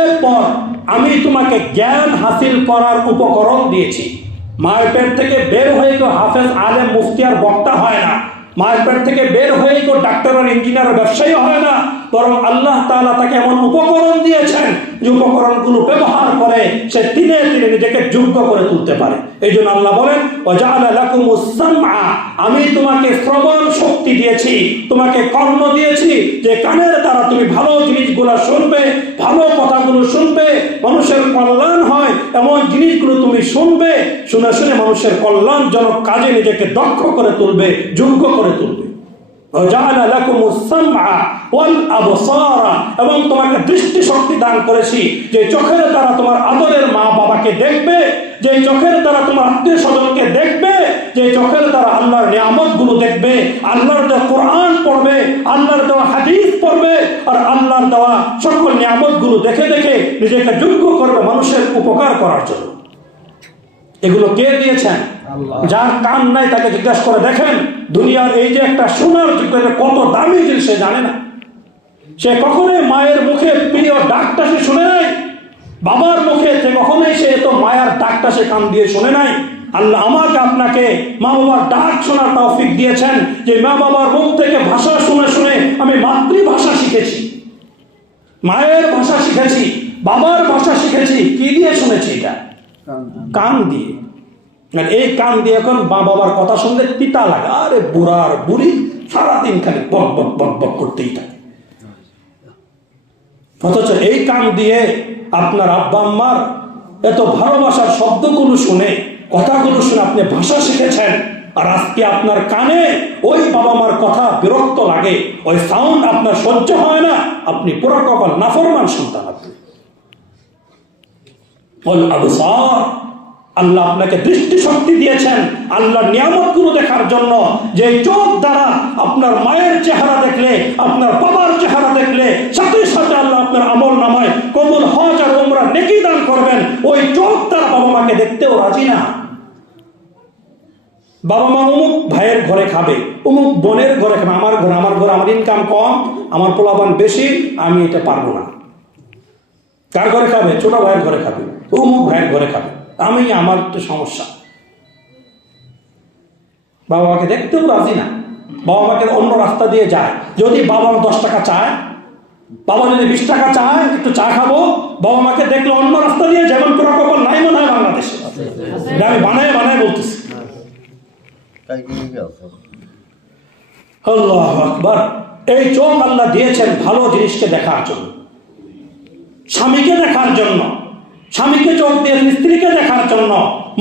এরপর আমি তোমাকে জ্ঞান হাসিল করার উপকরণ দিয়েছি। মায়ের পেট থেকে বের হয়ে কেউ হাফেজ, আলেম, মুফতি আর বক্তা হয় না, মায়ের পেট থেকে বের হয়ে কেউ ডাক্তার আর ইঞ্জিনিয়ার ব্যবসায়ী হয় না, বরং আল্লাহ তাআলা তাকে এমন উপকরণ দিয়েছেন যে উপকরণগুলো ব্যবহার করে সে দিনে দিনে নিজেকে যোগ্য করে তুলতে পারে। এই জন্য আল্লাহ বলেন, ওয়া জাআলা লাকুমুস সামআ, আমি তোমাকে শ্রবণ শক্তি দিয়েছি, তোমাকে কর্ণ দিয়েছি, যে কানের দ্বারা তুমি ভালো জিনিসগুলো শুনবে, ভালো কথাগুলো শুনবে, মানুষের কল্যাণ হয় এমন জিনিসগুলো তুমি শুনবে, শুনে শুনে মানুষের কল্যাণজনক কাজে নিজেকে দক্ষ করে তুলবে, যোগ্য করে তুলবে। এবং তোমাকে দৃষ্টি শক্তি দান করেছি, যে চোখের দ্বারা তোমার আদরের মা বাবাকে দেখবে, যে চোখের দ্বারা তোমার আত্মীয় স্বজনকে দেখবে, যে চোখের দ্বারা আল্লাহর নিয়ামত গুলো দেখবে, আল্লাহর দেওয়া কোরআন পড়বে, আল্লাহর দেওয়া হাদিস পড়বে, আর আল্লাহর দেওয়া সকল নিয়ামত গুলো দেখে দেখে নিজেকে যোগ্য করবে মানুষের উপকার করার জন্য। এগুলো কে দিয়েছেন? যার কান নাই তাকে জিজ্ঞাসা করে দেখেন, দুনিয়ার এই যে একটা সোনার যুগ, কত দামি জিনিস সে জানে না। সে কখনোই মায়ের মুখে প্রিয় ডাকটা সে শুনে নাই, বাবার মুখে কখনোই সে এত মায়ের ডাকটা সে কান দিয়ে শুনে নাই। আল্লাহ আমাকে আপনাকে মা বাবার ডাক শোনার তৌফিক দিয়েছেন, যে মা বাবার মুখ থেকে ভাষা শুনে শুনে আমি মাতৃভাষা শিখেছি, মায়ের ভাষা শিখেছি, বাবার ভাষা শিখেছি। কি দিয়ে শুনেছি? এটা কান দিয়ে। এই কান দিয়ে এখন মা বাবার কথা শুনলে পিতা লাগে, আরে বুড়ার বুড়ি সারাদিন খালি বক বক বক বক করতেই থাকে। অথচ এই কান দিয়ে আপনার আব্বা আম্মার এত ভালোবাসার শব্দগুলো শুনে, কথাগুলো শুনে আপনি ভাষা শিখেছেন, আর আজকে আপনার কানে ওই বাবা মার কথা বিরক্ত লাগে, ওই সাউন্ড আপনার সহ্য হয় না, আপনি পুরো কপাল নাফরমান সন্তান। আপনি আল্লাহ আপনাকে দৃষ্টি শক্তি দিয়েছেন আল্লাহর নিয়ামতগুলো দেখার জন্য, যে চোখ দ্বারা আপনার মায়ের চেহারা দেখলে, আপনার বাবার চেহারা দেখলে সাথে সাথে আল্লাহ আপনার আমল নামায় কবুল হজ আর উমরা নেকি দান করবেন। ওই চোখ দ্বারা বাবা মাকে দেখতেও রাজি না। বাবা মা অমুক ভাইয়ের ঘরে খাবে, অমুক বোনের ঘরে খাবে, আমার ঘরে আমার ইনকাম কম, আমার পোলাপান বেশি, আমি এটা পারবো না। কার ঘরে খাবে? ছোট ভাইয়ের ঘরে খাবে, অমুক ভাইয়ের ঘরে খাবে, আমার তো সমস্যা। বাবা মাকে দেখতেও রাজি না, বাবা মাকে অন্য রাস্তা দিয়ে যায়। যদি বাবা 10 টাকা চায়, বাবা যদি 20 টাকা চায় একটু চা খাবো, বাবা মাকে দেখলে অন্য রাস্তা দিয়ে, যেমন পুরো কপাল নাই মনে হয় বাংলাদেশে। আমি বানায় বলতেছি। আল্লাহু আকবার। এই চোখ আল্লাহ দিয়েছেন ভালো জিনিসকে দেখার জন্য, স্বামীকে দেখার জন্য। স্বামীকে চোখ দিয়েছেন স্ত্রীকে দেখার জন্য।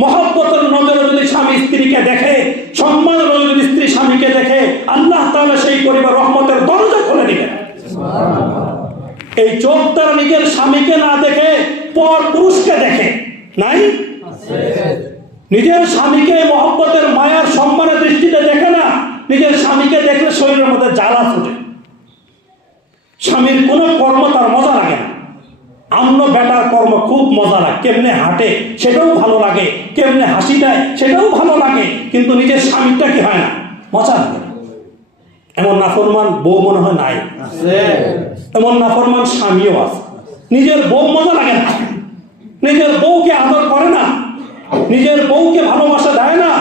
মহব্বতের নজরে যদি স্বামী স্ত্রীকে দেখে, সম্মানের নজরে যদি স্ত্রী স্বামীকে দেখে, আল্লাহ তাআলা সেই পরিবার রহমতের দরজা খুলে দিবেন। এই চোখ তারা নিজের স্বামীকে না দেখে পর পুরুষকে দেখে নাই, নিজের স্বামীকে মহব্বতের মায়ার সম্মানের দৃষ্টিতে দেখে না। নিজের স্বামীকে দেখলে শরীরের মধ্যে জ্বালা ফুটে। স্বামীর কোনো কর্ম তার মজা লাগে না। অন্য বেটার কর্ম খুব মজা লাগে, কেমনে হাঁটে সেটাও ভালো লাগে, কেমনে হাসি দেয় সেটাও ভালো লাগে, কিন্তু নিজের স্বামীটা কি হয় না, মজা লাগে না। এমন নাফরমান বউ মনে হয় নাই, এমন নাফরমান স্বামীও আছে। নিজের বউ মজা লাগে না, নিজের বউকে আদর করে না, নিজের বউকে ভালোবাসা দেয় না।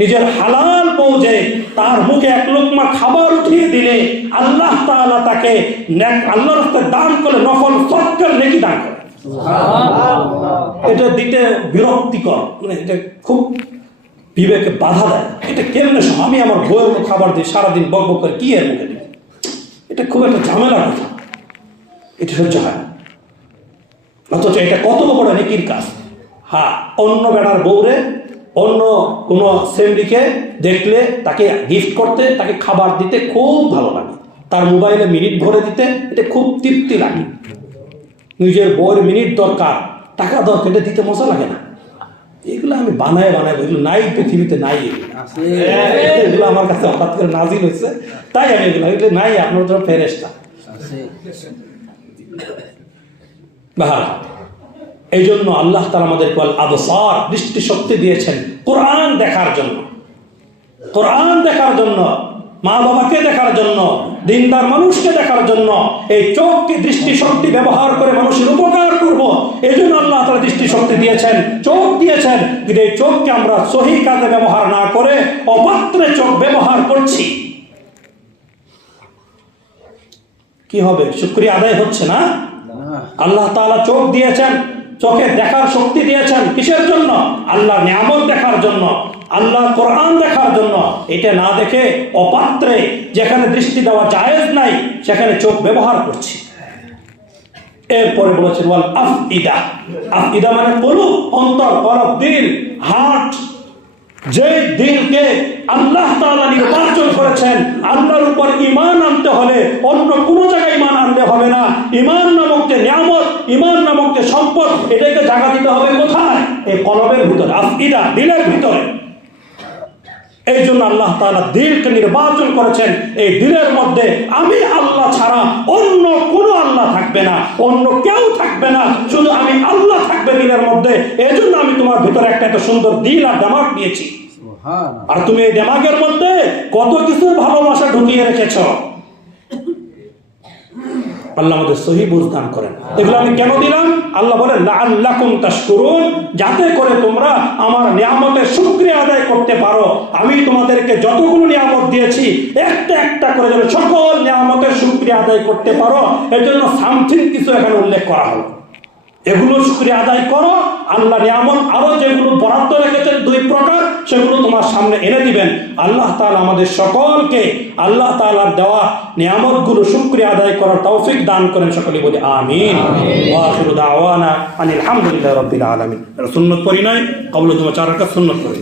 নিজের হালাল বউ যে তার মুখে এক লোকমা খাবার উঠিয়ে দিলে আল্লাহ তাআলা তাকে আল্লাহর রাস্তায় দান করে নফল সদকার নেকি দান করে। এটা দিতে বিরক্তিকর, মানে এটা খুব বিবেকে বাধা দেয়। এটা কেমনে আমি আমার বউয়ের মুখে খাবার দিই, সারাদিন বক বক করে কি এর মুখে দিই, এটা খুব একটা ঝামেলার কথা, এটা সহ্য হয় না। অথচ এটা কত বড় নেকির কাজ। হ্যাঁ, অন্য বেড়ার বউরে অন্য কোনো সেমরিকে দেখলে তাকে গিফট করতে, তাকে খাবার দিতে খুব ভালো লাগে, তার মোবাইলে মিনিট ভরে দিতে এটা খুব তৃপ্তি লাগে। নিজের বউয়ের মিনিট দরকার, টাকা দরকার, এটা দিতে মজা লাগে না। এগুলো আমি বানায় এগুলো নাই, পৃথিবীতে নাই। এগুলো আমার কাছে হঠাৎ করে নাজিল হয়েছে, তাই আমি এগুলো নাই। আপনার জন্য ফেরেশতা বাহার। এই জন্য আল্লাহ তাআলা আমাদেরকে আবসার দৃষ্টি শক্তি দিয়েছেন কোরআন দেখার জন্য, কোরআন দেখার জন্য, মা বাবাকে দেখার জন্য, দিনদার মানুষকে দেখার জন্য। এই চোখকে দৃষ্টি শক্তি ব্যবহার করে মানুষের উপকার করব, এই জন্য আল্লাহ তাআলা দৃষ্টি শক্তি দিয়েছেন, চোখ দিয়েছেন। কিন্তু এই চোখকে আমরা সহি কাজে ব্যবহার না করে অপাত্রে চোখ ব্যবহার করছি, কি হবে? শুকরিয়া আদায় হচ্ছে না। আল্লাহ তাআলা চোখ দিয়েছেন, চোখে দেখার শক্তি দিয়েছেন কিসের জন্য? আল্লাহর নিয়ামত দেখার জন্য, আল্লাহ কোরআন দেখার জন্য। এটা না দেখে অপাত্রে যেখানে দৃষ্টি দেওয়া জায়েজ নাই সেখানে চোখ ব্যবহার করছি। এরপরে বলেছেন ওয়াল আফইদা। আফইদা মানে কলুব, অন্তর, কলব, দিল, হার্ট। যে দিলকে আল্লাহ তাআলা নির্বাচন করেছেন, আল্লাহর উপর ঈমান আনতে হলে অন্য কোনো জায়গায় ঈমান আনতে হবে না। ঈমান নামক যে নিয়ামত, ঈমান নামক যে সম্পদ, এটাকে জায়গা দিতে হবে কোথায়? এই কলবের ভিতরে, আফইদা, দিলের ভিতরে। এই জন্য আল্লাহ তাআলা দিলকে নির্বাচন করেছেন। এই দিলের মধ্যে আমি আল্লাহ ছাড়া অন্য কোনো আল্লাহ থাকবে না, অন্য কেউ থাকবে না, শুধু আমি আল্লাহ থাকবে দিলের মধ্যে। এই জন্য আমি তোমার ভিতরে একটা এত সুন্দর দিল আর দিমাগ দিয়েছি। আর তুমি এই দিমাগের মধ্যে কত কিছু ভালোবাসা ঢুকিয়ে রেখেছ। আল্লাহ আমাদের সহি বুঝ দান করেন। এগুলো আমি কেন দিলাম? আল্লাহ বলেন লাআল্লাকুম তাশকুরুন, যাতে করে তোমরা আমার নিয়ামতের শুকরিয়া আদায় করতে পারো। আমি তোমাদেরকে যতগুলো নিয়ামত দিয়েছি একটা একটা করে যেন সকল নিয়ামতের শুকরিয়া আদায় করতে পারো। এর জন্য সামথিং কিছু এখানে উল্লেখ করা হলো। এগুলো শুকরিয়া আদায় করো। আল্লাহ নিয়ামত আরো যেগুলো বরাদ্দ রেখেছেন 2 প্রকার, সেগুলো তোমার সামনে এনে দিবেন। আল্লাহ তাআলা আমাদের সকলকে আল্লাহ তাআলার দেওয়া নিয়ামতগুলো শুকরিয়া আদায় করার তৌফিক দান করেন। সকলে বলি আমিন। ওয়া আখিরু দাওয়ানা আনিল হামদুলিল্লাহি রাব্বিল আলামিন। সুন্নাত পড়ি নাই, কবল তোমার 4 রাকাত সুন্নাত পড়ি।